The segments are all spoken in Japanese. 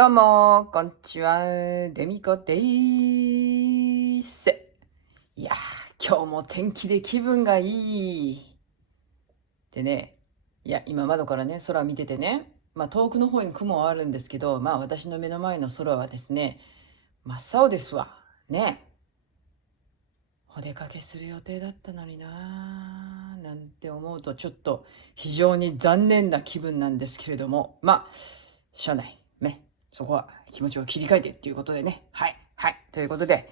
どうも、こんにちは。デミコでーす。いや今日も天気で気分がいい。でね、今窓からね、空見ててね、遠くの方に雲はあるんですけど、私の目の前の空はですね、真っ青ですわ。ね。お出かけする予定だったのになぁ、なんて思うとちょっと非常に残念な気分なんですけれども、しゃあない。ね。そこは気持ちを切り替えてっていうことでね。はい。はい。ということで、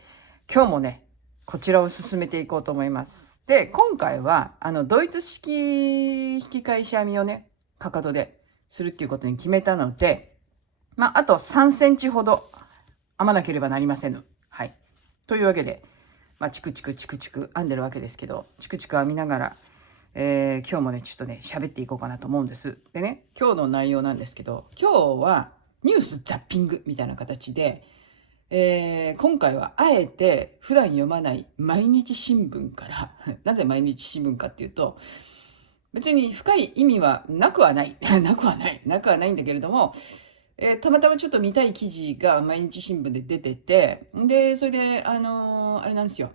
今日もね、こちらを進めていこうと思います。で、今回は、ドイツ式引き返し編みをね、かかとでするっていうことに決めたので、あと3センチほど編まなければなりません。はい。というわけで、チクチクチクチク編んでるわけですけど、チクチク編みながら、今日もね、ちょっとね、喋っていこうかなと思うんです。でね、今日の内容なんですけど、今日はニュースザッピングみたいな形で、今回はあえて普段読まない毎日新聞からなぜ毎日新聞かっていうと、別に深い意味はなくはないなくはないんだけれども、たまたまちょっと見たい記事が毎日新聞で出てて、で、それで、あれなんですよ。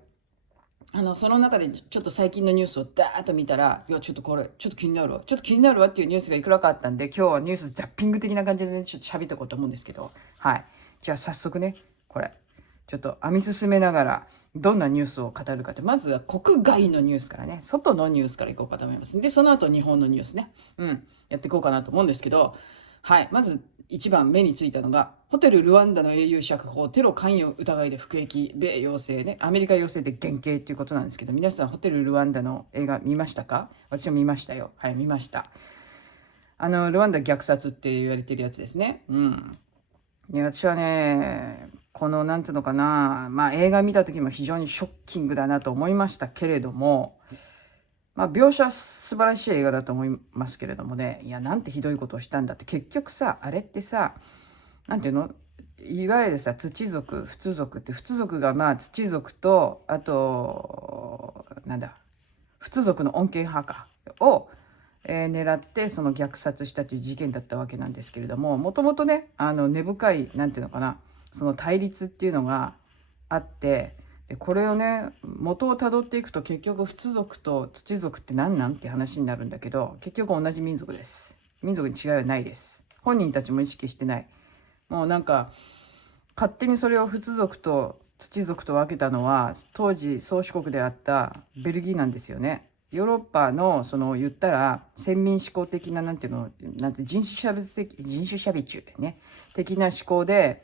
その中でちょっと最近のニュースをダーッと見たら、いや、ちょっとこれ、ちょっと気になるわ。ちょっと気になるわっていうニュースがいくらかあったんで、今日はニュースザッピング的な感じでね、ちょっと喋っていこうと思うんですけど、はい。じゃあ早速ね、これ、ちょっと編み進めながら、どんなニュースを語るかって、まずは国外のニュースからね、外のニュースからいこうかと思います。で、その後日本のニュースね、やっていこうかなと思うんですけど、はい。まず一番目についたのが、ホテルルワンダの英雄釈放、テロ関与疑いで服役、米要請ね、アメリカ要請で減刑っていうことなんですけど、皆さんホテルルワンダの映画見ましたか？私も見ましたよ。はい、見ました。ルワンダ虐殺って言われてるやつですね。私はね、この、なんていうのかな、映画見た時も非常にショッキングだなと思いましたけれども、描写は素晴らしい映画だと思いますけれどもね、いや、なんてひどいことをしたんだって、結局さ、あれってさ、なんていうの、いわゆるさ、土族、仏族って、仏族が土族と、あと、仏族の恩恵派かを、狙ってその虐殺したという事件だったわけなんですけれども、もともとね、根深い、なんていうのかな、その対立っていうのがあって、でこれをね、元をたどっていくと結局仏族と土族って何なんって話になるんだけど、結局同じ民族です。民族に違いはないです。本人たちも意識してない。もうなんか勝手にそれを仏族と土族と分けたのは当時宗主国であったベルギーなんですよね。ヨーロッパのその言ったら先民思考的な、なんていうの、なんて、人種差別ね的な思考で、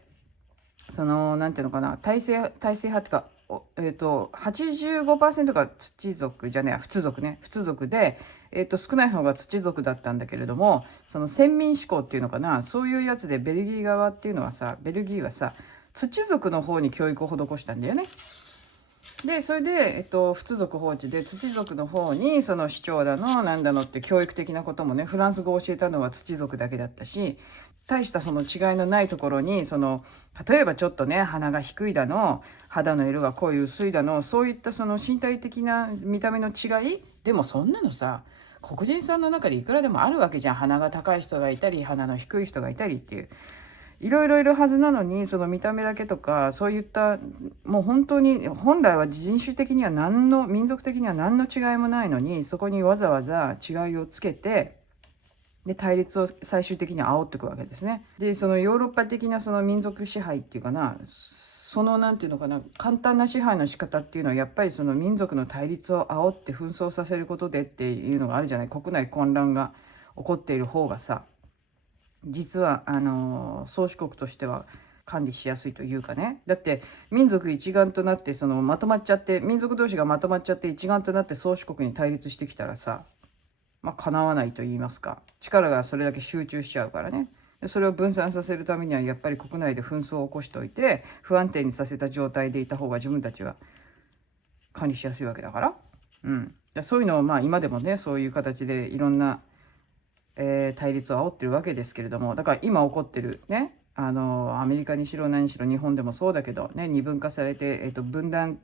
そのなんていうのかな、体制派っていうか、85% が土族じゃねえ仏族ね、仏族で、少ない方が土族だったんだけれども、その先民思考っていうのかな、そういうやつでベルギー側っていうのはさ、ベルギーはさ、土族の方に教育を施したんだよね。で、それで、仏族放置で土族の方にその市長だのなんだのって教育的なこともね、フランス語を教えたのは土族だけだったし、大したその違いのないところに、その例えばちょっとね、鼻が低いだの、肌の色が濃い薄いだの、そういったその身体的な見た目の違いでも、そんなのさ、黒人さんの中でいくらでもあるわけじゃん。鼻が高い人がいたり、鼻の低い人がいたりっていう、いろいろいるはずなのに、その見た目だけとか、そういった、もう本当に、本来は人種的には民族的には何の違いもないのに、そこにわざわざ違いをつけて、で、対立を最終的に煽っていくわけですね。で、そのヨーロッパ的なその民族支配っていうかな、そのなんていうのかな、簡単な支配の仕方っていうのは、やっぱりその民族の対立を煽って紛争させることでっていうのがあるじゃない。国内混乱が起こっている方がさ、実は宗主国としては管理しやすいというかね。だって民族一丸となって、そのまとまっちゃって、民族同士がまとまっちゃって一丸となって宗主国に対立してきたらさ、叶わないと言いますか、力がそれだけ集中しちゃうからね。でそれを分散させるためには、やっぱり国内で紛争を起こしておいて不安定にさせた状態でいた方が自分たちは管理しやすいわけだから。そういうのを今でもね、そういう形でいろんな対立を煽ってるわけですけれども、だから今起こってるね、アメリカにしろ何しろ日本でもそうだけどね、二分化されて、分断っ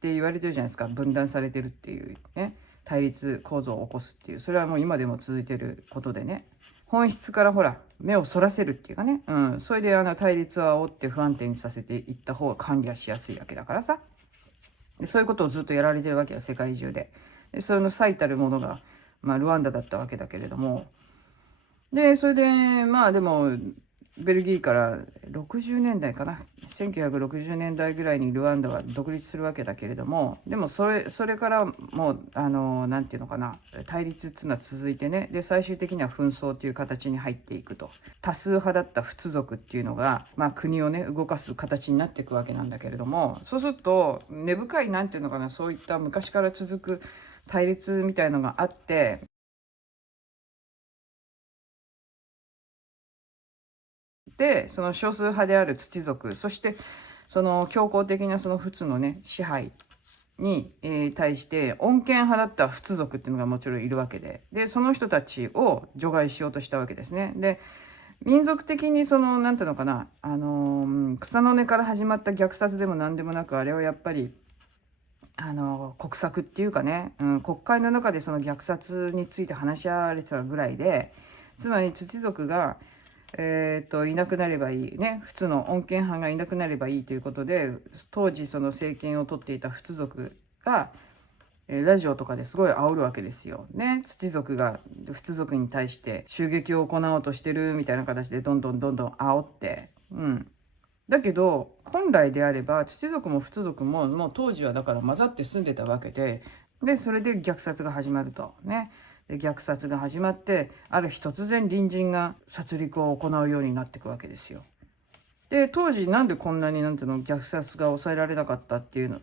て言われてるじゃないですか。分断されてるっていうね、対立構造を起こすっていう、それはもう今でも続いてることでね、本質からほら目をそらせるっていうかね、それで対立を煽って不安定にさせていった方が管理はしやすいわけだからさ。でそういうことをずっとやられてるわけよ、世界中で。でそれの最たるものが、ルワンダだったわけだけれども、でそれででもベルギーから60年代かな、1960年代ぐらいにルワンダは独立するわけだけれども、でもそれからもうなんていうのかな、対立っていうのは続いてね、で最終的には紛争という形に入っていくと。多数派だった仏族っていうのが、国をね動かす形になっていくわけなんだけれども、そうすると根深いなんていうのかな、そういった昔から続く対立みたいのがあって、でその少数派である土族、そしてその強硬的なその仏のね支配に、対して穏健派だった仏族っていうのがもちろんいるわけで、その人たちを除外しようとしたわけですね。で民族的にそのなんていうのかな、草の根から始まった虐殺でも何でもなく、あれはやっぱり国策っていうかね、国会の中でその虐殺について話し合われてたぐらいで、つまり土族がいなくなればいいね、普通の穏健派がいなくなればいいということで、当時その政権を取っていた仏族が、ラジオとかですごい煽るわけですよね。土族が仏族に対して襲撃を行おうとしてるみたいな形でどんどん煽って、だけど本来であれば土族も仏族ももう当時はだから混ざって住んでたわけで、それで虐殺が始まるとね。で虐殺が始まって、ある日突然隣人が殺戮を行うようになっていくわけですよ。で当時なんでこんなになんていうの虐殺が抑えられなかったっていう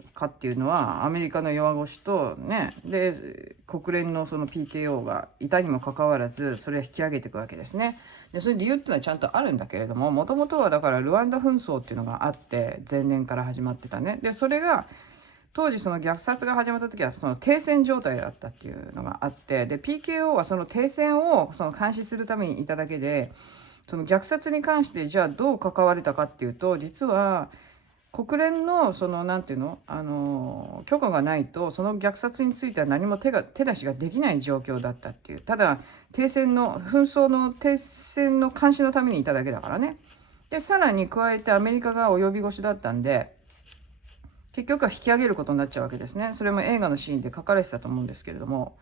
のは、アメリカの弱腰とね、で国連のその PKO がいたにもかかわらず、それを引き上げていくわけですね。でそれ理由っていうのはちゃんとあるんだけれども、もともとはだからルワンダ紛争っていうのがあって、前年から始まってたね。でそれが当時その虐殺が始まった時はその停戦状態だったっていうのがあって、で PKO はその停戦をその監視するためにいただけで、その虐殺に関してじゃあどう関われたかっていうと、実は国連のそのなんていうの、許可がないとその虐殺については何も手出しができない状況だったっていう。ただ紛争の停戦の監視のためにいただけだからね。でさらに加えてアメリカが及び腰だったんで、結局は引き上げることになっちゃうわけですね。それも映画のシーンで書かれてたと思うんですけれども、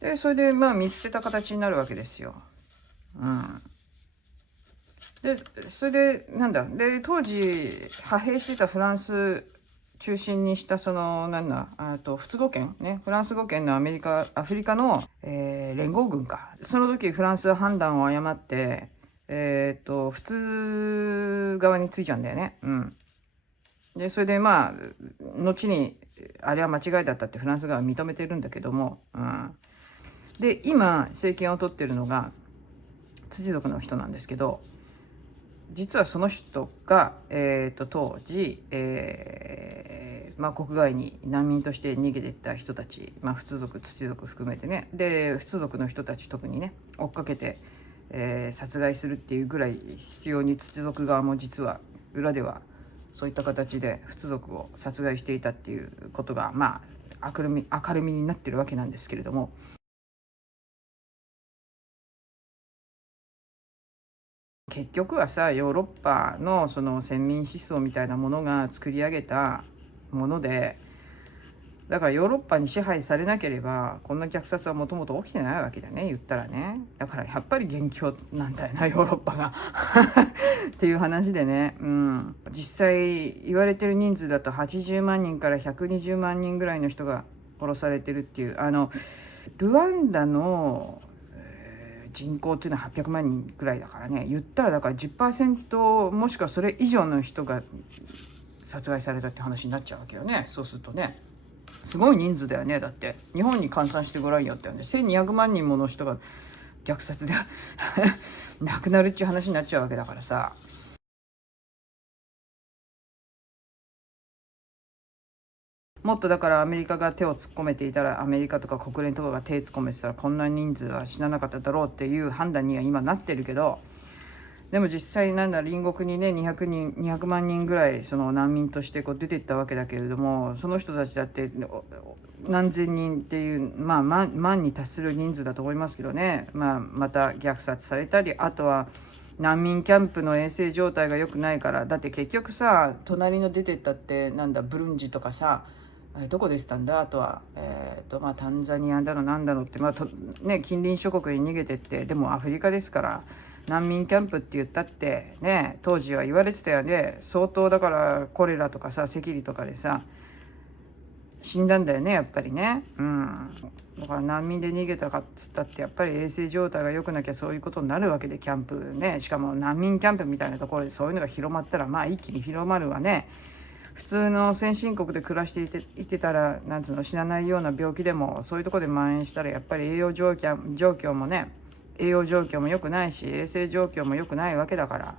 でそれで見捨てた形になるわけですよ。でそれでで当時派兵してたフランス中心にしたその仏語圏ね、フランス語圏のアフリカの、連合軍か、その時フランスは判断を誤って普通側についちゃうんだよね。でそれで後にあれは間違いだったってフランス側は認めてるんだけども、で今政権を取ってるのが土族の人なんですけど、実はその人が、当時、国外に難民として逃げていった人たち、仏族土族含めてね、で仏族の人たち特にね追っかけて、殺害するっていうぐらい必要に土族側も実は裏ではそういった形で仏族を殺害していたっていうことが明るみになってるわけなんですけれども、結局はさ、ヨーロッパのその先民思想みたいなものが作り上げたもので、だからヨーロッパに支配されなければこんな虐殺はもともと起きてないわけだね、言ったらね。だからやっぱり元凶なんだよな、ヨーロッパがっていう話でね、実際言われてる人数だと80万人から120万人ぐらいの人が殺されてるっていう。ルワンダの人口っていうのは800万人ぐらいだからね、言ったらだから 10% もしくはそれ以上の人が殺害されたって話になっちゃうわけよね。そうするとね、すごい人数だよね。だって日本に換算してごらんよってよね、1200万人もの人が虐殺で亡くなるっていう話になっちゃうわけだからさ。もっとだからアメリカが手を突っ込めていたら、アメリカとか国連とかが手突っ込めてたらこんな人数は死ななかっただろうっていう判断には今なってるけど、でも実際なんだ隣国にね200万人ぐらいその難民としてこう出ていったわけだけれども、その人たちだって何千人っていう、まあ、万に達する人数だと思いますけどね、また虐殺されたり、あとは難民キャンプの衛生状態が良くないから。だって結局さ、隣の出てったってなんだブルンジとかさ、どこでしたんだ、あとはタンザニアだのなんだのって、近隣諸国に逃げてって、でもアフリカですから難民キャンプって言ったってね、当時は言われてたよね。相当だからコレラとかさ赤痢とかでさ死んだんだよね、やっぱりね。だから難民で逃げたかっつったってやっぱり衛生状態が良くなきゃそういうことになるわけで、キャンプね、しかも難民キャンプみたいなところでそういうのが広まったら一気に広まるわね。普通の先進国で暮らしていてたらなんつうの、死なないような病気でもそういうとこで蔓延したらやっぱり栄養状況も良くないし、衛生状況も良くないわけだから、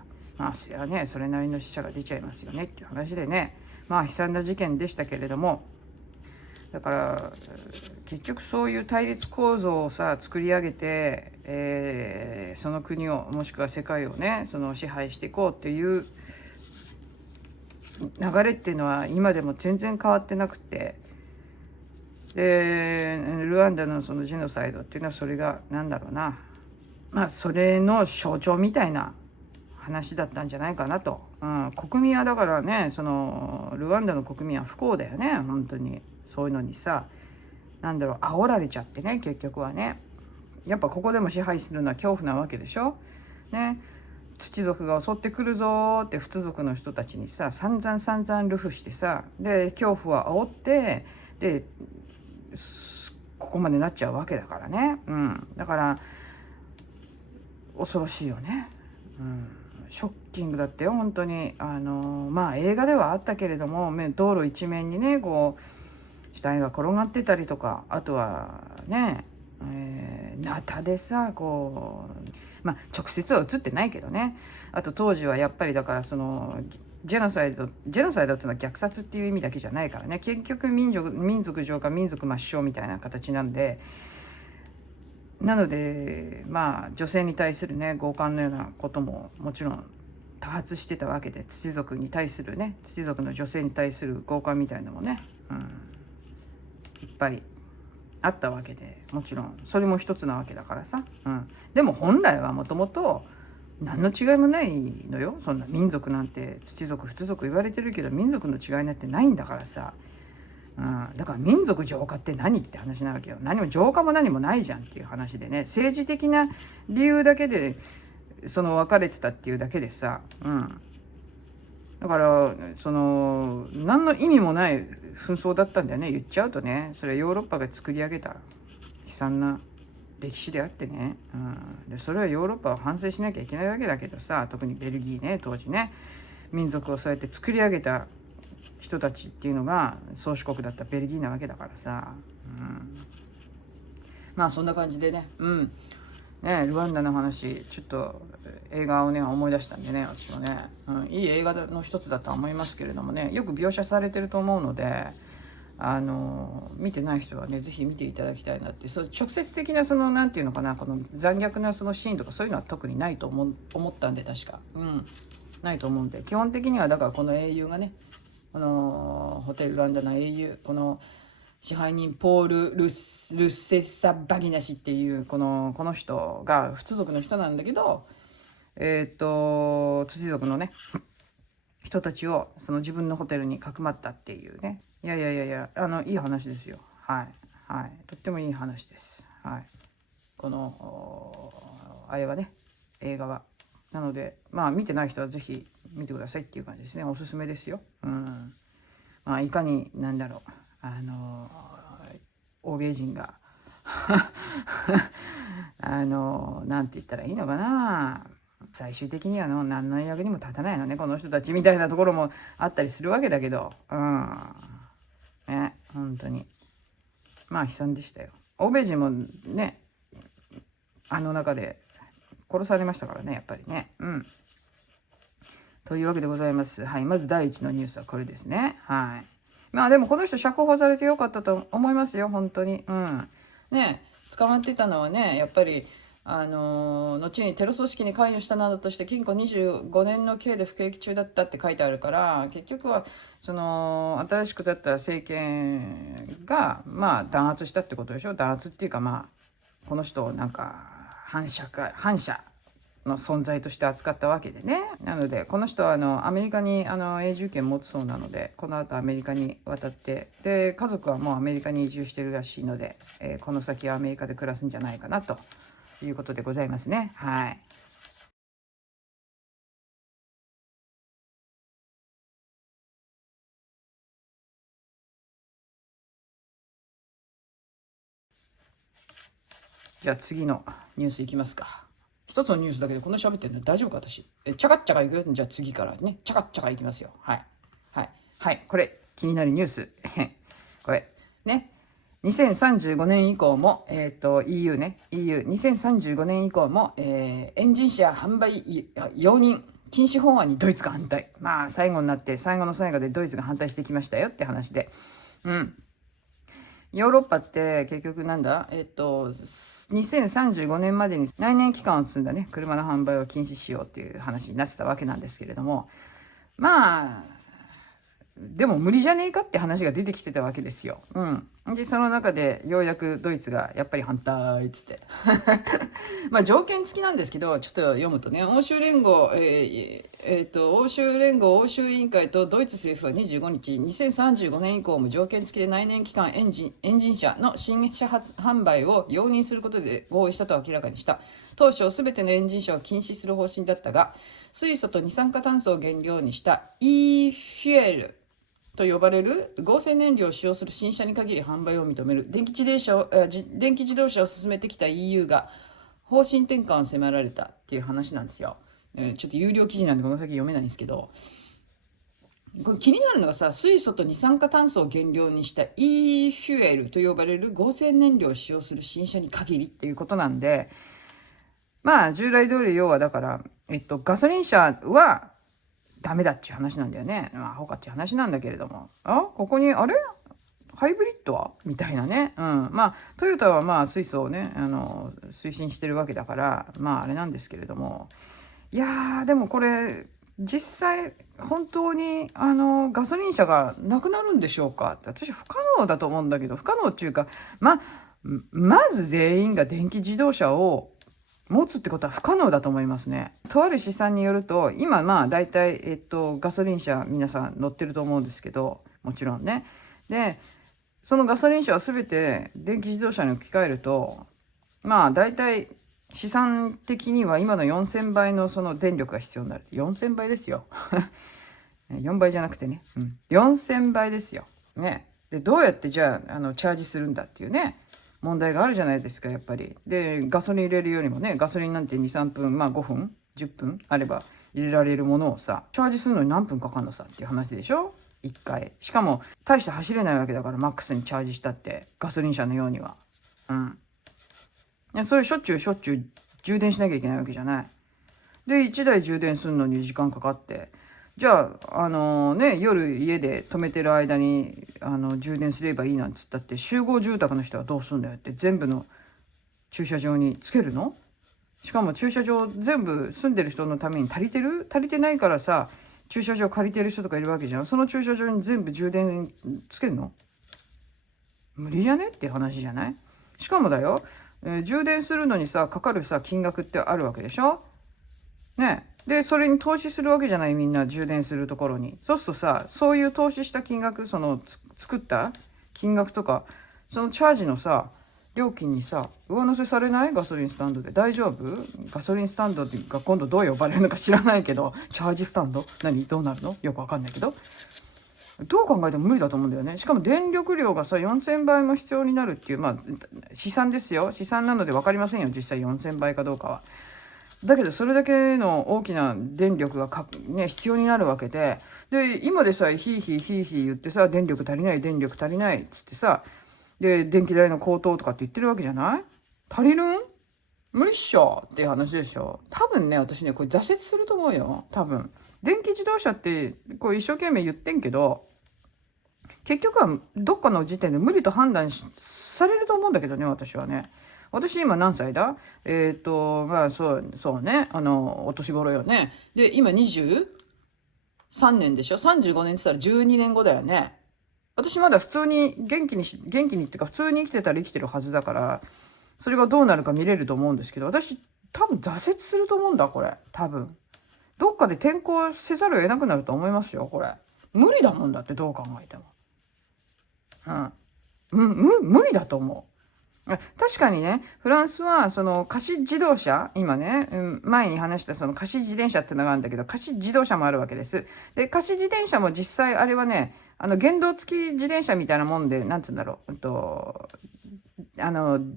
それはねそれなりの死者が出ちゃいますよねっていう話でね、悲惨な事件でしたけれども、だから結局そういう対立構造をさ作り上げて、その国をもしくは世界をねその支配していこうっていう流れっていうのは今でも全然変わってなくて、でルワンダのそのジェノサイドっていうのはそれがなんだろうな、それの象徴みたいな話だったんじゃないかなと。国民はだからね、そのルワンダの国民は不幸だよね本当に。そういうのにさ煽られちゃってね、結局はね。やっぱここでも支配するのは恐怖なわけでしょね。土族が襲ってくるぞって仏族の人たちにさ散々ルフしてさ、で恐怖を煽って、でここまでなっちゃうわけだからね。だから恐ろしいよね。ショッキングだったよ本当に。映画ではあったけれども、道路一面にねこう死体が転がってたりとか、あとはねナタでさこう直接は映ってないけどね。あと当時はやっぱりだからそのジェノサイドっていうのは虐殺っていう意味だけじゃないからね。結局民族浄化民族抹消みたいな形なんで、なので女性に対するね強姦のようなことももちろん多発してたわけで、土族の女性に対する強姦みたいなのもね、いっぱいあったわけで、もちろんそれも一つなわけだからさ。でも本来はもともと何の違いもないのよ。そんな民族なんて土族仏族言われてるけど民族の違いなんてないんだからさ。だから民族浄化って何って話なわけよ。何も浄化も何もないじゃんっていう話でね、政治的な理由だけでその別れてたっていうだけでさ、だからその何の意味もない紛争だったんだよね、言っちゃうとね。それはヨーロッパが作り上げた悲惨な歴史であってね、でそれはヨーロッパは反省しなきゃいけないわけだけどさ、特にベルギーね、当時ね民族をそうやって作り上げた人たちっていうのが宗主国だったベルギーなわけだからさ。そんな感じでね、ルワンダの話ちょっと映画をね思い出したんでね、私はね、いい映画の一つだとは思いますけれどもね、よく描写されてると思うので、見てない人はねぜひ見ていただきたいなって。直接的なそのなんていうのかな、この残虐なそのシーンとかそういうのは特にないと思ったんで、確かないと思うんで、基本的にはだからこの英雄がね、このホテルランダの英雄、この支配人ポール・ルッセッサ・バギナ氏っていうこの人が仏族の人なんだけど、土族のね人たちをその自分のホテルにかくまったっていうね。いやいい話ですよ。とってもいい話です。このあれはね、映画はなので見てない人はぜひ見てくださいっていう感じですね。おすすめですよ。いかに欧米人がなんて言ったらいいのかな、最終的には何の役にも立たないのねこの人たちみたいなところもあったりするわけだけど、本当に悲惨でしたよ。欧米人もね中で殺されましたからね、やっぱりね。というわけでございます。まず第一のニュースはこれですね。でもこの人釈放されてよかったと思いますよ本当に。捕まってたのはねやっぱり後にテロ組織に関与したなどとして禁錮25年の刑で服役中だったって書いてあるから、結局はその新しく立った政権がまあ弾圧したってことでしょ。弾圧っていうか、まあこの人をなんか反社の存在として扱ったわけでね。なのでこの人はアメリカに永住権持つそうなので、この後アメリカに渡って、で家族はもうアメリカに移住してるらしいので、この先はアメリカで暮らすんじゃないかなということでございますね。はい。じゃあ次のニュースいきますか。一つのニュースだけでこんな喋ってるの大丈夫か私。チャカッチャカいくよ。じゃあ次からね、チャカッチャカいきますよ。はい。はい。はい。これ、気になるニュース。これ、ね。2035年以降も、EU ね、EU2035 年以降も、エンジン車販売容認禁止法案にドイツが反対。まあ、最後になって、最後の最後でドイツが反対してきましたよって話で。うん。ヨーロッパって結局なんだ2035年までに内燃機関を積んだね、車の販売を禁止しようっていう話になってたわけなんですけれども、まあ、でも無理じゃねえかって話が出てきてたわけですよ。うん。で、その中でようやくドイツがやっぱり反対っつって。まあ条件付きなんですけど、ちょっと読むとね、欧州連合、欧州連合欧州委員会とドイツ政府は25日、2035年以降も条件付きで内燃機関エンジン車の新車販売を容認することで合意したと明らかにした。当初、すべてのエンジン車を禁止する方針だったが、水素と二酸化炭素を原料にした e-fuelと呼ばれる合成燃料を使用する新車に限り販売を認める。電気自動車を進めてきた EU が方針転換を迫られたっていう話なんですよ。ちょっと有料記事なんでこの先読めないんですけど、これ気になるのがさ、水素と二酸化炭素を原料にした e-fuel と呼ばれる合成燃料を使用する新車に限りっていうことなんで、まあ従来通り要はだから、ガソリン車はダメだっていう話なんだよね。まあ、アホかっていう話なんだけれども。ここに、あれハイブリッドはみたいなね。うん。まあ、トヨタはまあ、水素をね、推進してるわけだから、まあ、あれなんですけれども。いやー、でもこれ、実際、本当に、ガソリン車がなくなるんでしょうかって、私不可能だと思うんだけど、不可能っていうか、まず全員が電気自動車を持つってことは不可能だと思いますね。とある試算によると、今まあ大体、ガソリン車皆さん乗ってると思うんですけど、もちろんね。で、そのガソリン車を全て電気自動車に置き換えると、まあ大体試算的には今の4000倍のその電力が必要になる。4000倍ですよ。4倍じゃなくてね。うん。4000倍ですよ。ね。で、どうやってじゃあ、チャージするんだっていうね。問題があるじゃないですか、やっぱり。で、ガソリン入れるよりもね、ガソリンなんて2、3分、まあ5分、10分あれば入れられるものをさ、チャージするのに何分かかんのさっていう話でしょ ?1 回。しかも、大して走れないわけだから、マックスにチャージしたって、ガソリン車のようには。うん。それしょっちゅう充電しなきゃいけないわけじゃない。で、1台充電するのに時間かかって、じゃあ、夜家で止めてる間に、充電すればいいなんつったって、集合住宅の人はどうすんだよって、全部の駐車場につけるの？しかも駐車場全部住んでる人のために足りてないからさ、駐車場借りてる人とかいるわけじゃん。その駐車場に全部充電つけるの？無理じゃねっていう話じゃない？しかもだよ、充電するのにさ、かかるさ、金額ってあるわけでしょ？ね。で、それに投資するわけじゃない、みんな充電するところに。そうするとさ、そういう投資した金額、作った金額とか、そのチャージのさ、料金にさ、上乗せされない？ガソリンスタンドで。大丈夫？ガソリンスタンドが今度どう呼ばれるのか知らないけど、チャージスタンドどうなるの？よくわかんないけど。どう考えても無理だと思うんだよね。しかも電力量がさ、4000倍も必要になるっていう、まあ、試算ですよ。試算なので分かりませんよ。実際4000倍かどうかは。だけどそれだけの大きな電力が必要になるわけで、で今でさえヒーヒー言ってさ、電力足りないっつってさ、で電気代の高騰とかって言ってるわけじゃない？足りるん？無理っしょっていう話でしょ。多分ね、私ねこれ挫折すると思うよ。多分電気自動車ってこう一生懸命言ってんけど、結局はどっかの時点で無理と判断されると思うんだけどね、私はね。私今何歳だ？まあそうね。お年頃よね。で、今23年でしょ？ 35 年って言ったら12年後だよね。私まだ普通に元気にっていうか普通に生きてたら生きてるはずだから、それがどうなるか見れると思うんですけど、私多分挫折すると思うんだ、これ。多分。どっかで転校せざるを得なくなると思いますよ、これ。無理だもんだって、どう考えても。無理だと思う。確かにね、フランスはその貸し自動車、今ね、前に話したその貸し自転車っていうのがあるんだけど、貸し自動車もあるわけです。で、貸し自転車も実際あれはね、原動付き自転車みたいなもんで、なんつうんだろう、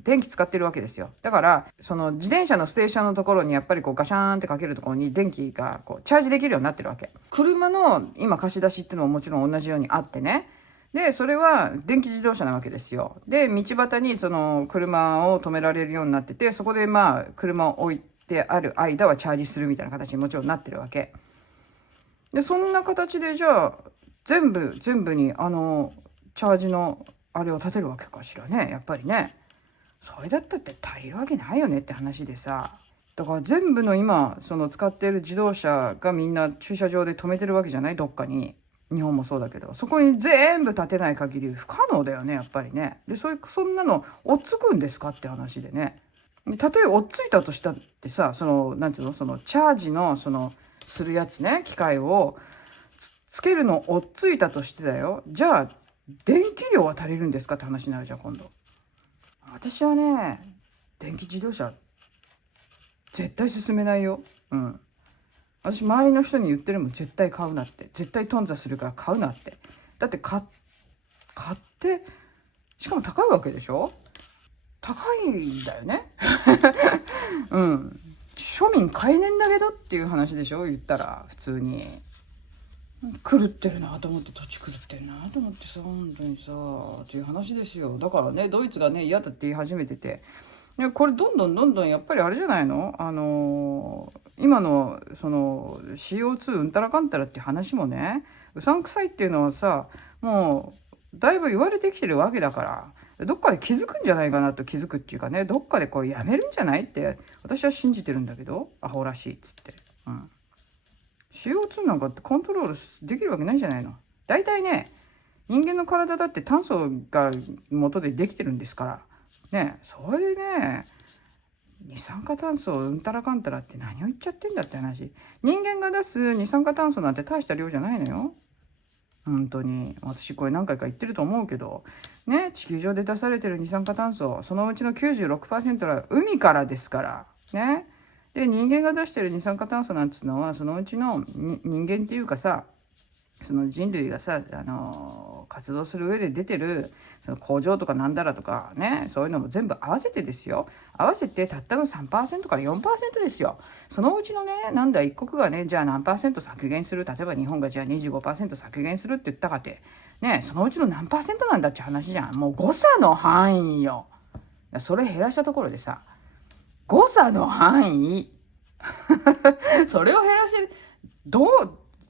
電気使ってるわけですよ。だから、その自転車のステーションのところにやっぱりこうガシャーンってかけるところに電気がこうチャージできるようになってるわけ。車の今貸し出しっていうのももちろん同じようにあってね。で、それは電気自動車なわけですよ。で、道端にその車を止められるようになってて、そこでまあ車を置いてある間はチャージするみたいな形にもちろんなってるわけ。で、そんな形でじゃあ全部にチャージのあれを立てるわけかしらね、やっぱりね。それだったって足りるわけないよねって話でさ。だから全部の今その使っている自動車がみんな駐車場で止めてるわけじゃない？どっかに。日本もそうだけど、そこに全部立てない限り不可能だよね、やっぱりね。で、そんなの追っつくんですかって話でね。で、たとえ追っついたとしたってさ、なんていうの、そのチャージのするやつね、機械をつけるの追っついたとしてだよ。じゃあ電気量は足りるんですかって話になるじゃん、今度。私はね、電気自動車絶対進めないよ。うん。私周りの人に言ってるもん、絶対買うなって。絶対頓挫するから買うなって。だって買って、しかも高いわけでしょ？高いんだよね。うん。庶民買えねえんだけどっていう話でしょ、言ったら普通に。狂ってるなと思って、土地狂ってるなと思ってさ、本当にさっていう話ですよ。だからね、ドイツがね嫌だって言い始めてて、これどんどんやっぱりあれじゃないの、今のその CO2 うんたらかんたらっていう話もね、うさんくさいっていうのはさ、もうだいぶ言われてきてるわけだから、どっかで気づくんじゃないかなと。気づくっていうかね、どっかでこうやめるんじゃないって私は信じてるんだけど、アホらしいっつって。CO2 なんかってコントロールできるわけないじゃないの。大体ね、人間の体だって炭素が元でできてるんですからね。それでね、二酸化炭素うんたらかんたらって何を言っちゃってんだって話。人間が出す二酸化炭素なんて大した量じゃないのよ。本当に。私これ何回か言ってると思うけどね、地球上で出されてる二酸化炭素、そのうちの 96% は海からですからね。で、人間が出してる二酸化炭素なんつうのは、そのうちの人間っていうかさ、その人類がさ、活動する上で出てるその工場とかなんだらとかね、そういうのも全部合わせてですよ。合わせてたったの 3% から 4% ですよ。そのうちのね、なんだ一国がね、じゃあ何削減する、例えば日本がじゃあ 25% 削減するって言ったかってね、そのうちの何なんだって話じゃん。もう誤差の範囲よ。それ減らしたところでさ、誤差の範囲それを減らして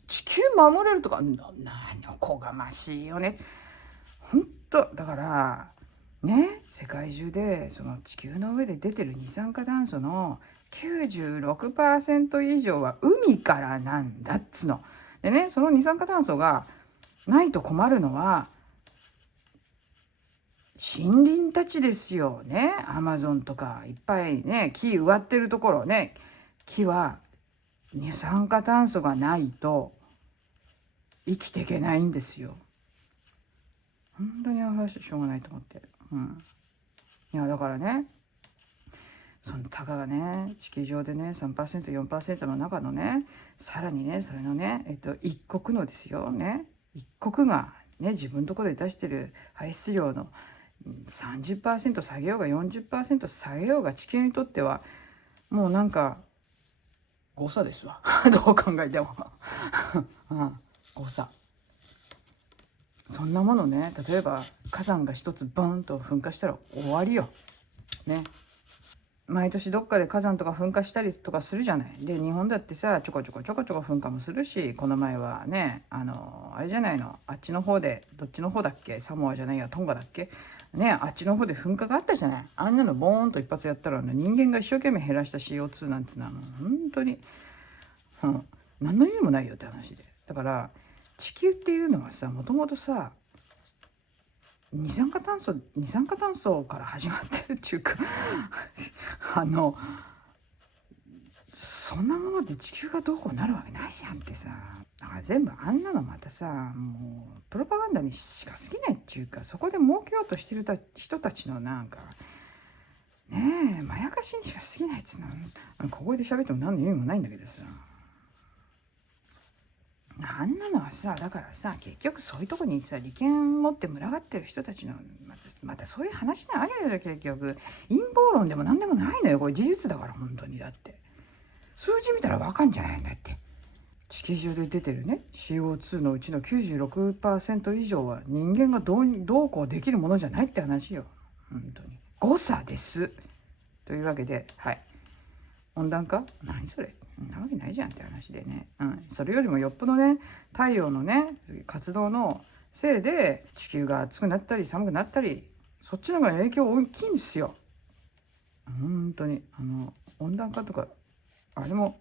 地球守れるとか、おこがましいよね。ほんとだからね、世界中でその地球の上で出てる二酸化炭素の 96% 以上は海からなんだっつの。でね、その二酸化炭素がないと困るのは森林たちですよね。アマゾンとかいっぱいね、木植わってるところね、木は二酸化炭素がないと生きていけないんですよ。本当に話しょうがないと思って。いやだからね、そのたかがね、地球上でね 3% 4% の中のね、さらにね、それのね、一国のですよね、一国がね、自分のところで出してる排出量の 30% 下げようが 40% 下げようが、地球にとってはもうなんか誤差ですわ。どう考えても。誤差。そんなものね、例えば火山が一つボンと噴火したら終わりよ。ね。毎年どっかで火山とか噴火したりとかするじゃない。で日本だってさちょこちょこ噴火もするし、この前はねあれじゃないの、あっちの方で、どっちの方だっけ、サモアじゃないやトンガだっけね、あっちの方で噴火があったじゃない。あんなのボーンと一発やったら、人間が一生懸命減らした CO2 なんてのはもう本当に、何の意味もないよって話で。だから地球っていうのはさ、もともとさ二酸化炭素から始まってるっていうかそんなもので地球がどうこうなるわけないじゃんってさ。だから全部あんなのまたさ、もうプロパガンダにしか過ぎないっていうか、そこで儲けようとしてる人たちのなんかねえまやかしにしか過ぎないっつうの。ここで喋っても何の意味もないんだけどさ、あんなのはさ、だからさ結局そういうとこにさ利権持って群がってる人たちのまたそういう話なわけだよ。結局陰謀論でも何でもないのよ、これ事実だから。本当にだって数字見たら分かんじゃないんだって。地球上で出てるね CO2 のうちの 96% 以上は人間がどうこうできるものじゃないって話よ。本当に誤差です。というわけで、はい、温暖化何それ、なわけないじゃんって話でね、それよりもよっぽどね太陽のね活動のせいで地球が暑くなったり寒くなったり、そっちの方が影響大きいんですよ。本当に温暖化とかあれも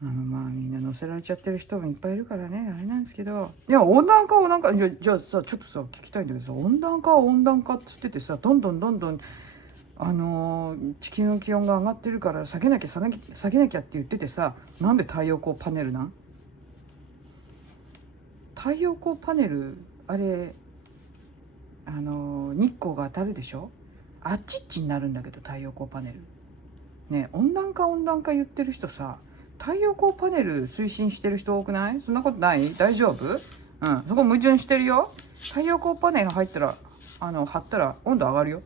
まあみんな乗せられちゃってる人もいっぱいいるからねあれなんですけど、いや温暖化をなんかじゃあさちょっとさ聞きたいんだけどさ、温暖化っつっててさ、どんどん地球の気温が上がってるから下げなきゃって言っててさ、なんで太陽光パネルなん？太陽光パネルあれ日光が当たるでしょ、あっちっちになるんだけど太陽光パネルね。温暖化言ってる人さ、太陽光パネル推進してる人多くない？そんなことない？大丈夫？そこ矛盾してるよ。太陽光パネル入ったら貼ったら温度上がるよ。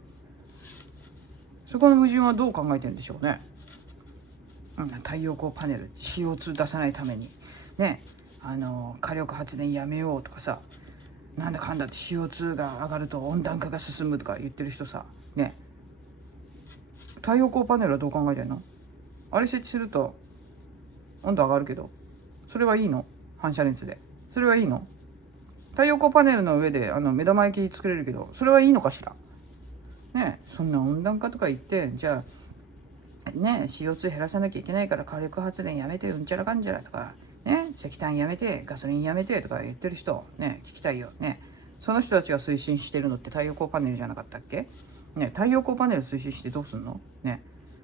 そこの矛盾はどう考えてるんでしょうね。太陽光パネル CO2 出さないためにね、火力発電やめようとかさ、なんだかんだって CO2 が上がると温暖化が進むとか言ってる人さね、太陽光パネルはどう考えてんの？あれ設置すると温度上がるけど、それはいいの？反射熱でそれはいいの？太陽光パネルの上で目玉焼き作れるけど、それはいいのかしらね。そんな温暖化とか言って、じゃあね CO2 減らさなきゃいけないから火力発電やめてうんちゃらかんちゃらとかね、石炭やめてガソリンやめてとか言ってる人ね、聞きたいよね。その人たちが推進してるのって太陽光パネルじゃなかったっけね。太陽光パネル推進してどうすんのね。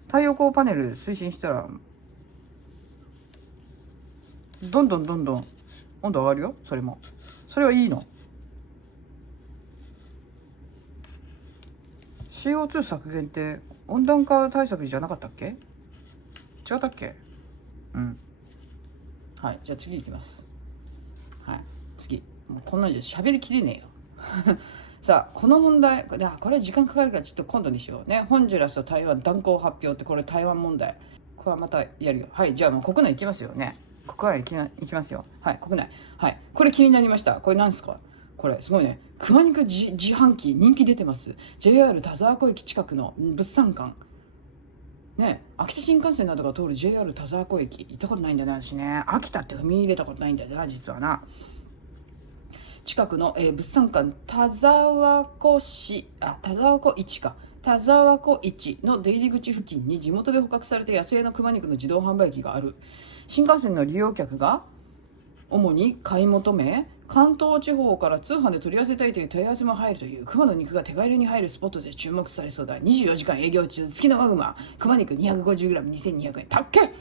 太陽光パネル推進したらどんどん温度上がるよ。それはいいの？ CO2 削減って温暖化対策じゃなかったっけ？違ったっけ？はい、じゃあ次いきます。はい、次。もうこんなんじゃ喋りきれねえよ。さあこの問題、これ時間かかるからちょっと今度にしようね。ホンジュラスと台湾断交発表って、これ台湾問題、これはまたやるよ。はい、じゃあもう国内行きますよね。国内行きますよ。はい、国内。はい、これ気になりました。これなんですか？これすごいね。熊肉自販機人気出てます。 JR 田沢湖駅近くの物産館ね。秋田新幹線などが通る JR 田沢湖駅行ったことないんだよね私ね。秋田って踏み入れたことないんだよな実はな。近くの、物産館田沢湖市田沢湖市か田沢湖市の出入り口付近に地元で捕獲された野生の熊肉の自動販売機がある。新幹線の利用客が主に買い求め、関東地方から通販で取り寄せたいという問い合わせも入るという、熊の肉が手軽に入るスポットで注目されそうだ。24時間営業中、月のマグマ熊肉 250g2200 円。たっけ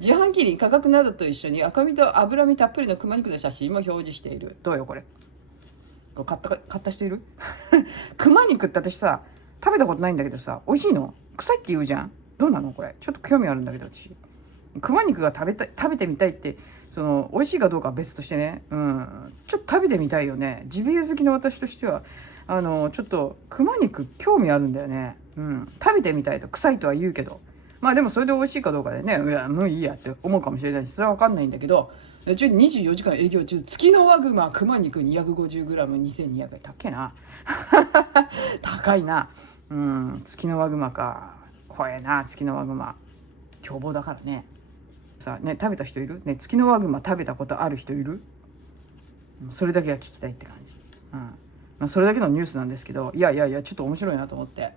自販機に価格などと一緒に赤身と脂身たっぷりの熊肉の写真も表示している。どうよこれ買った人いる？熊肉って私さ食べたことないんだけどさ、美味しいの？臭いって言うじゃん。どうなのこれ？ちょっと興味あるんだけど私。熊肉が食べてみたいって、美味しいかどうかは別としてね、ちょっと食べてみたいよね。ジビエ好きの私としてはちょっと熊肉興味あるんだよね。食べてみたいと。臭いとは言うけど、まあでもそれで美味しいかどうかでね、いやもういいやって思うかもしれないし、それは分かんないんだけど、24時間営業中、月のワグマ熊肉 250g2200 円。高えな高いな。うん、ツキノワグマか。怖えな、ツキノワグマ。凶暴だからね。さあね、食べた人いるね、ツキノワグマ食べたことある人いる？それだけは聞きたいって感じ。それだけのニュースなんですけど、いやいやいや、ちょっと面白いなと思って。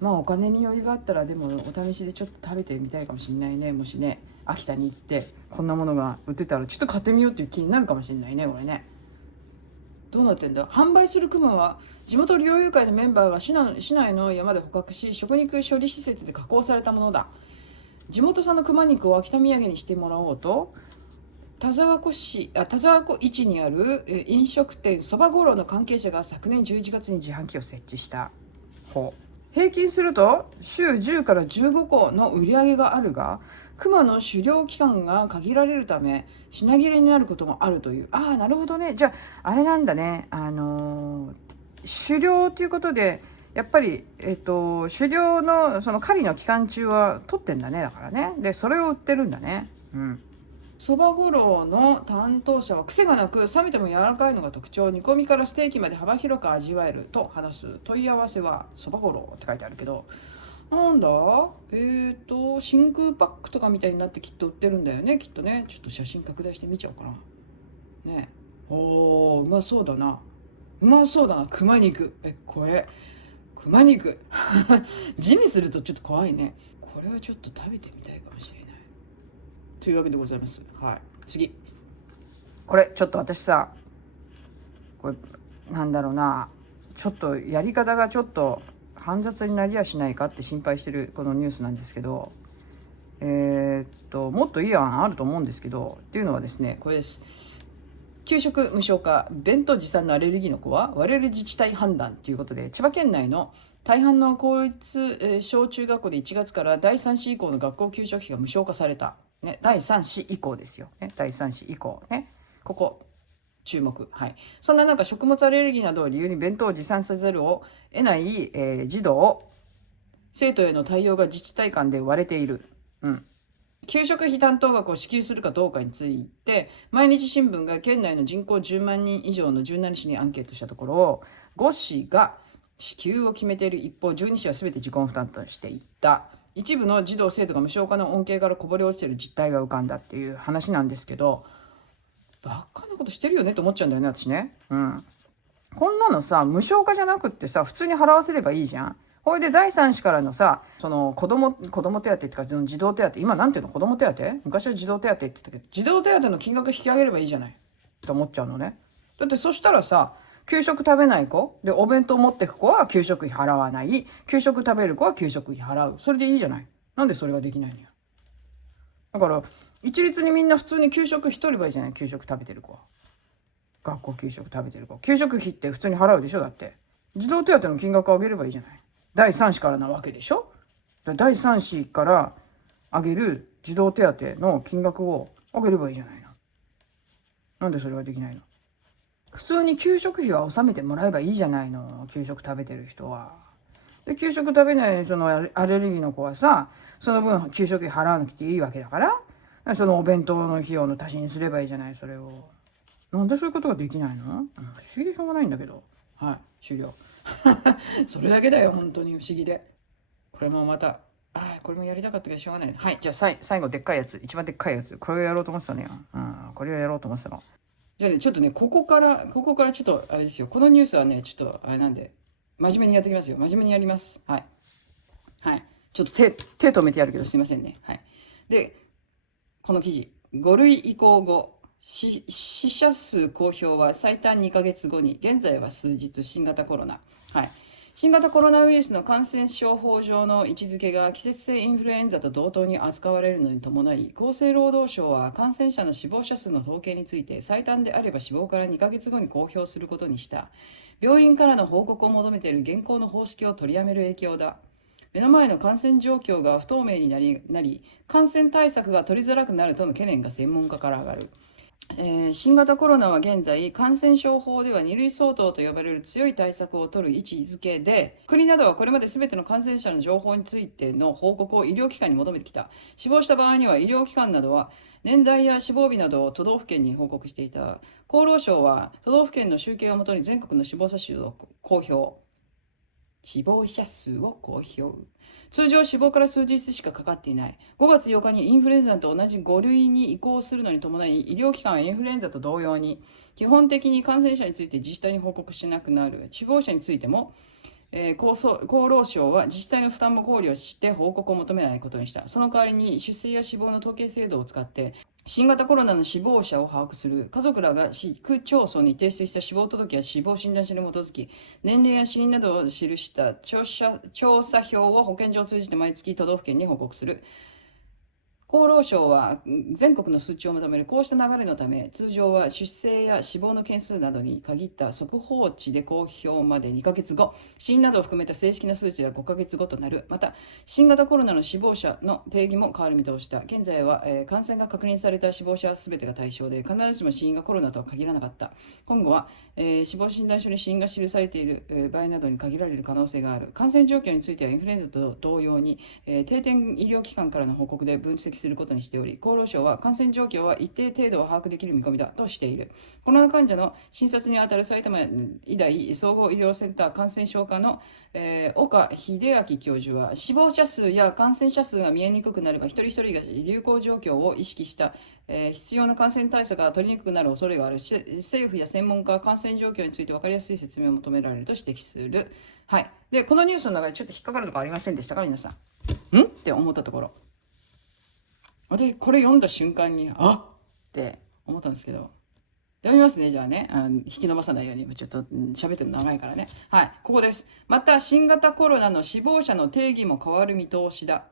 まあお金に余裕があったら、でもお試しでちょっと食べてみたいかもしれないね。もしね、秋田に行ってこんなものが売ってたらちょっと買ってみようっていう気になるかもしれないね、俺ね。どうなってんだ。販売するクマは地元猟友会のメンバーが市内の山で捕獲し、食肉処理施設で加工されたものだ。地元産の熊肉を秋田土産にしてもらおうと、田沢湖市にある飲食店そば五郎の関係者が昨年11月に自販機を設置した。平均すると週10から15個の売り上げがあるが、熊の狩猟期間が限られるため品切れになることもあるという。ああ、なるほどね。じゃああれなんだね。狩猟ということでやっぱり、狩猟のその狩りの期間中は取ってんだね。だからね。でそれを売ってるんだね。そば五郎の担当者は、癖がなく冷めても柔らかいのが特徴、煮込みからステーキまで幅広く味わえると話す。問い合わせはそば五郎って書いてあるけど、なんだ、真空パックとかみたいになってきっと売ってるんだよね、きっとね。ちょっと写真拡大してみちゃおうかな。ね。おー、うまそうだな。うまそうだな、熊肉。怖え。熊肉。字にするとちょっと怖いね。これはちょっと食べてみたいかもしれない。というわけでございます。はい。次。これちょっと私さ、これなんだろうな、ちょっとやり方がちょっと煩雑になりやしないかって心配してるこのニュースなんですけど、もっといい案あると思うんですけど、っていうのはですね、これです。給食無償化、弁当持参のアレルギーの子は我々自治体判断ということで、千葉県内の大半の公立、小中学校で1月から第3子以降の学校給食費が無償化された。ね、第3子以降ですよ。ね、第3子以降。ね、ここ、注目。はい。そんな中、食物アレルギーなどを理由に弁当を持参せざるを得ない、児童、生徒への対応が自治体間で割れている。給食費担当額を支給するかどうかについて、毎日新聞が県内の人口10万人以上の17市にアンケートしたところ、5市が支給を決めている一方、12市は全て自己負担としていった。一部の児童生徒が無償化の恩恵からこぼれ落ちている実態が浮かんだっていう話なんですけど、バカなことしてるよねと思っちゃうんだよね、私ね。こんなのさ、無償化じゃなくってさ、普通に払わせればいいじゃん。ほいで第三子からのさ、その子供手当っていうか、その児童手当、今なんていうの、子供手当、昔は児童手当って言ってたけど、児童手当の金額引き上げればいいじゃないって思っちゃうのね。だってそしたらさ、給食食べない子で、お弁当持ってく子は給食費払わない。給食食べる子は給食費払う。それでいいじゃない。なんでそれができないのよ。だから、一律にみんな普通に給食費取ればいいじゃない。給食食べてる子は。学校給食食べてる子。給食費って普通に払うでしょ。だって。児童手当の金額上げればいいじゃない。第3子からなわけでしょ。第3子から上げる児童手当の金額を上げればいいじゃないの。なんでそれができないの。普通に給食費は納めてもらえばいいじゃないの。給食食べてる人は。で、給食食べないそのアレルギーの子はさ、その分給食費払わなくていいわけだから、そのお弁当の費用の足しにすればいいじゃない、それを。なんでそういうことができないの？不思議でしょうがないんだけど。はい、終了。それだけだよ、本当に不思議で。これもまた、これもやりたかったけどしょうがない。はい、じゃあ最後でっかいやつ、一番でっかいやつ。これをやろうと思ってたのよ。これをやろうと思ってたの。じゃあね、ちょっとね、ここからちょっと、あれですよ。このニュースはね、ちょっと、あれなんで、真面目にやってきますよ。真面目にやります。はい。はい。ちょっと手止めてやるけどすいませんね。はい。で、この記事、5類移行後、死者数公表は最短2ヶ月後に、現在は数日、新型コロナ。はい。新型コロナウイルスの感染症法上の位置づけが季節性インフルエンザと同等に扱われるのに伴い、厚生労働省は感染者の死亡者数の統計について最短であれば死亡から2ヶ月後に公表することにした。病院からの報告を求めている現行の方式を取りやめる影響だ。目の前の感染状況が不透明になり、感染対策が取りづらくなるとの懸念が専門家から上がる。新型コロナは現在、感染症法では2類相当と呼ばれる強い対策を取る位置づけで、国などはこれまで全ての感染者の情報についての報告を医療機関に求めてきた。死亡した場合には医療機関などは年代や死亡日などを都道府県に報告していた。厚労省は都道府県の集計をもとに全国の死亡者数を公表。死亡者数を公表。通常死亡から数日しかかかっていない。5月8日にインフルエンザと同じ5類に移行するのに伴い、医療機関はインフルエンザと同様に、基本的に感染者について自治体に報告しなくなる。死亡者についても、厚労省は自治体の負担も考慮して報告を求めないことにした。その代わりに出生や死亡の統計制度を使って新型コロナの死亡者を把握する。家族らが市区町村に提出した死亡届や死亡診断書に基づき、年齢や死因などを記した調査票を保健所を通じて毎月都道府県に報告する。厚労省は全国の数値をまとめる。こうした流れのため、通常は出生や死亡の件数などに限った速報値で公表まで2ヶ月後、死因などを含めた正式な数値では5ヶ月後となる。また、新型コロナの死亡者の定義も変わる見通しだ。現在は、感染が確認された死亡者は全てが対象で、必ずしも死因がコロナとは限らなかった。今後は、死亡診断書に死因が記されている、場合などに限られる可能性がある。感染状況についてはインフルエンザと同様に、定点医療機関からの報告で分析することにしており、厚労省は感染状況は一定程度は把握できる見込みだとしている。コロナ患者の診察にあたる埼玉医大総合医療センター感染症科の、岡秀明教授は、死亡者数や感染者数が見えにくくなれば、一人一人が流行状況を意識した、必要な感染対策が取りにくくなる恐れがある。政府や専門家は感染状況について分かりやすい説明を求められると指摘する。はい。で、このニュースの中でちょっと引っかかるところありませんでしたか、皆さん。って思ったところ。私、これ読んだ瞬間に、って思ったんですけど、読みますね、じゃあね。引き伸ばさないように、ちょっと喋ってるの長いからね。はい、ここです。また、新型コロナの死亡者の定義も変わる見通しだ。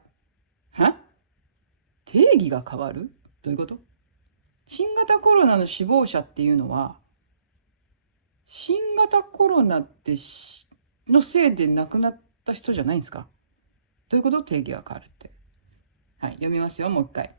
定義が変わる？どういうこと？新型コロナの死亡者っていうのは、新型コロナのせいで亡くなった人じゃないんですか？どういうこと？定義が変わるって。はい、読みますよ、もう一回。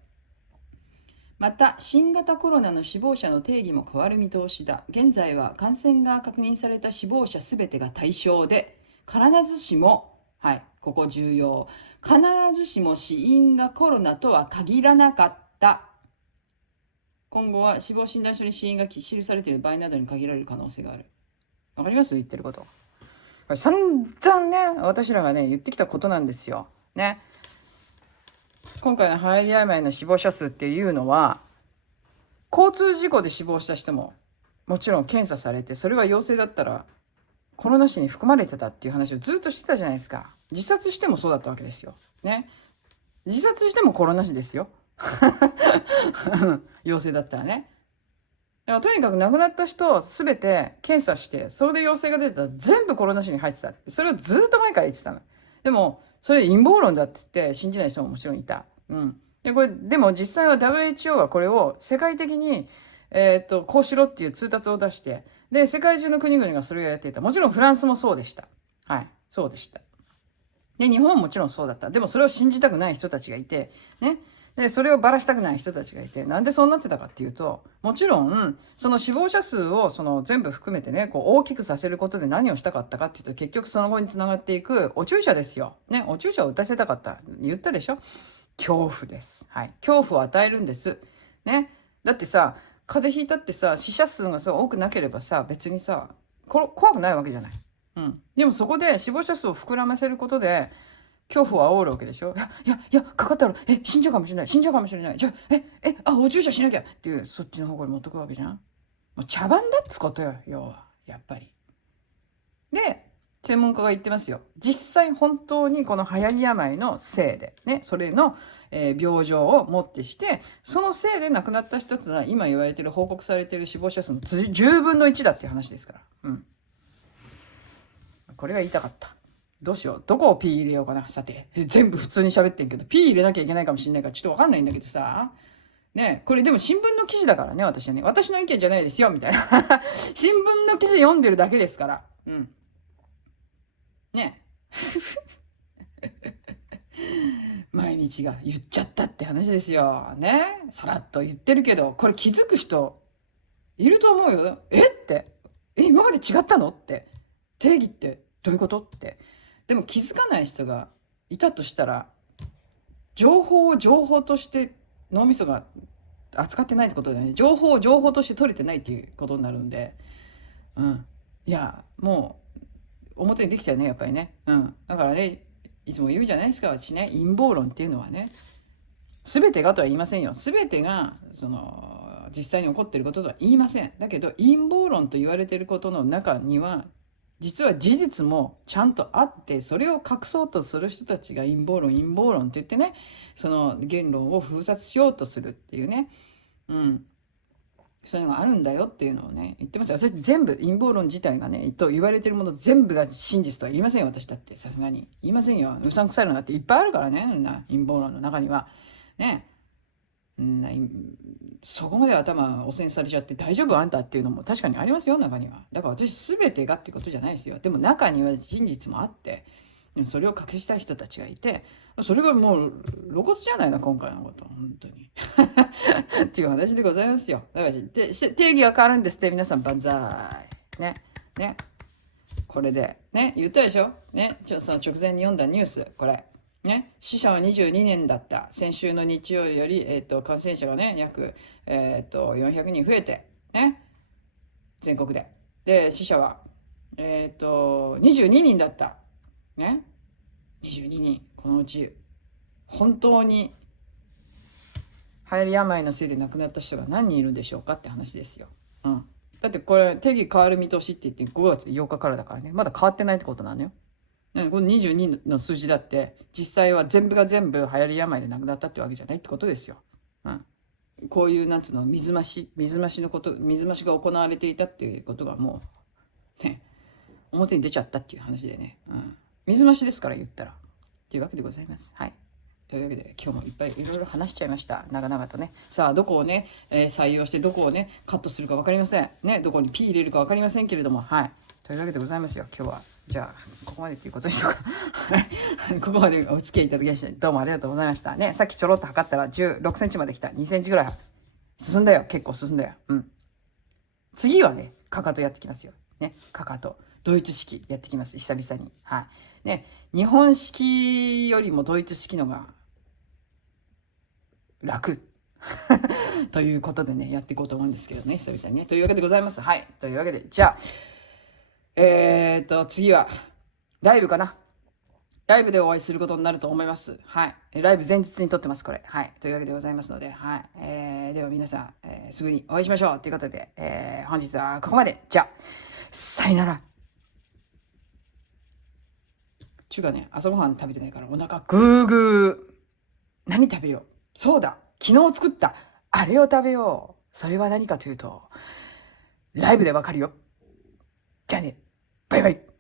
また、新型コロナの死亡者の定義も変わる見通しだ。現在は感染が確認された死亡者すべてが対象で、必ずしも、はい、ここ重要。必ずしも死因がコロナとは限らなかった。今後は死亡診断書に死因が記されている場合などに限られる可能性がある。わかります？言ってること。これ散々ね、私らがね、言ってきたことなんですよ。ね。今回の流行り病の死亡者数っていうのは、交通事故で死亡した人ももちろん検査されて、それが陽性だったらコロナ死に含まれてたっていう話をずっとしてたじゃないですか。自殺してもそうだったわけですよ。ね。自殺してもコロナ死ですよ。陽性だったらね。だからとにかく亡くなった人を全て検査して、それで陽性が出てたら全部コロナ死に入ってた。それをずっと前から言ってたの。でも、それ陰謀論だって言って信じない人ももちろんいた。で、でも実際は WHO がこれを世界的に、こうしろっていう通達を出して、で、世界中の国々がそれをやっていた。もちろんフランスもそうでした。はい、そうでした。で、日本はもちろんそうだった。でもそれを信じたくない人たちがいて、ね。で、それをばらしたくない人たちがいて、なんでそうなってたかっていうと、もちろん、その死亡者数を全部含めてね、大きくさせることで何をしたかったかっていうと、結局その後につながっていくお注射ですよ。ね、お注射を打たせたかった。言ったでしょ？恐怖です。はい。恐怖を与えるんです。ね。だってさ、風邪ひいたってさ、死者数がさ、多くなければさ、別にさ、怖くないわけじゃない。でもそこで死亡者数を膨らませることで、恐怖を煽るわけでしょ。いや、かかったら、死んじゃうかもしれない。死んじゃうかもしれない。じゃあ、お注射しなきゃっていう、そっちの方向に持ってくわけじゃん。もう茶番だっつことよ、要は。やっぱり。で、専門家が言ってますよ。実際本当にこの流行り病のせいで、ね、それの、病状をもってして、そのせいで亡くなった人ってのは今言われてる、報告されてる死亡者数の10分の1だっていう話ですから。これが言いたかった。どうしよう。どこを P 入れようかな。さて。全部普通に喋ってんけど、P 入れなきゃいけないかもしれないからちょっとわかんないんだけどさ。ね、これでも新聞の記事だからね、私はね。私の意見じゃないですよ、みたいな。新聞の記事読んでるだけですから。ね。毎日が言っちゃったって話ですよ。ね。さらっと言ってるけど、これ気づく人いると思うよ。今まで違ったのって。定義ってどういうことって。でも気づかない人がいたとしたら、情報を情報として脳みそが扱ってないってことだよね。情報を情報として取れてないっていうことになるんで、いや、もう、表にできたよね、やっぱりね。うん。だからね、いつも言うじゃないですか、私ね、陰謀論っていうのはね、全てがとは言いませんよ。全てが、実際に起こっていることとは言いません。だけど、陰謀論と言われていることの中には、実は事実もちゃんとあって、それを隠そうとする人たちが陰謀論、陰謀論って言ってね、その言論を封殺しようとするっていうね、うん。そういうのがあるんだよっていうのをね、言ってますよ。私全部、陰謀論自体がね、と言われてるもの全部が真実とは言いませんよ、私だって。さすがに。言いませんよ。うさんくさいのだっていっぱいあるからね、陰謀論の中には。ね。そこまで頭汚染されちゃって大丈夫あんたっていうのも確かにありますよ、中には。だから私全てがっていうことじゃないですよ。でも中には真実もあって、それを隠したい人たちがいて、それがもう露骨じゃないな、今回のこと。本当に。っていう話でございますよ。だから定義が変わるんですって、皆さん万歳。ね。ね。これで。ね。言ったでしょね。その直前に読んだニュース。これ。ね。死者は22人だった。先週の日曜より、感染者がね、約、400人増えて。ね。全国で。で、死者は、22人だった。ね。22人。このうち、本当に流行り病のせいで亡くなった人が何人いるんでしょうかって話ですよ。うん。だってこれ定義変わる見通しって言って5月8日からだからね。まだ変わってないってことなのよ。この22の数字だって実際は全部が全部流行り病で亡くなったってわけじゃないってことですよ。うん。こういうなんつうの水増しのこと、水増しが行われていたっていうことがもうね、表に出ちゃったっていう話でね。うん。水増しですから言ったら。っていうわけでございます。はい。というわけで今日もいっぱいいろいろ話しちゃいました。長々とね。さあどこをね、採用してどこをねカットするか分かりません。ね、どこに P 入れるか分かりませんけれども、はい。というわけでございますよ。今日はじゃあここまでっていうことにしようか。はい。ここまでお付き合いいただきましてどうもありがとうございました。ね、さっきちょろっと測ったら16センチまで来た。2センチぐらい進んだよ。結構進んだよ。うん。次はね、かかとやってきますよ。ね、かかと。ドイツ式やってきます。久々に。はい。ね、日本式よりもドイツ式のが楽ということでね、やっていこうと思うんですけどね、久々にね。というわけでございます。はい。というわけで、じゃあ、次は、ライブかな。ライブでお会いすることになると思います。はい。ライブ前日に撮ってます、これ。はい。というわけでございますので、はい。では皆さん、すぐにお会いしましょう。ということで、本日はここまで。じゃあ、さよなら。ちゅうかね、朝ごはん食べてないからお腹グーグー。何食べよう。そうだ。昨日作ったあれを食べよう。それは何かというと、ライブでわかるよ。じゃあね。バイバイ。